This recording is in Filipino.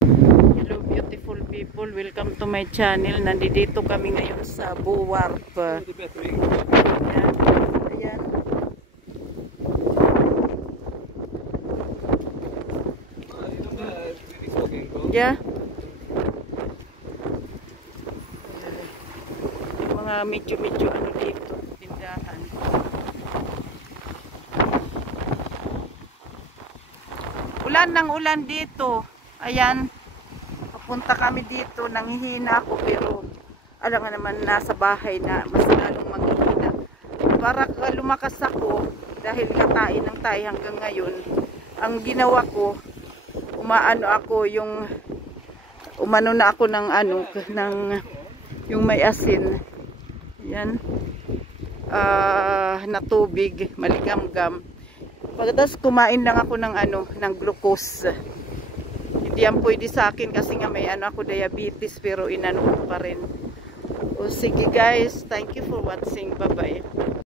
Hello beautiful people, welcome to my channel. Nandito kami ngayon sa Buwarp. Ayan, ayan. Yeah. Yung mga medyo ano dito, tindahan. Ulan ng ulan dito. Ayan. Papunta kami dito, nanghihina ako pero alam nga naman nasa bahay na mas lalong manghihina. Para lumakas ako dahil katain ng tayo hanggang ngayon. Ang ginawa ko, umaano ako yung umano na ako ng ano ng yung may asin. Yan. Na tubig, maligamgam. Pagkatapos kumain lang ako ng ano, ng glucose. Hindi yan pwede sa akin kasi nga may ano ako diabetes pero inano ko pa rin. O sige guys, thank you for watching. Bye bye.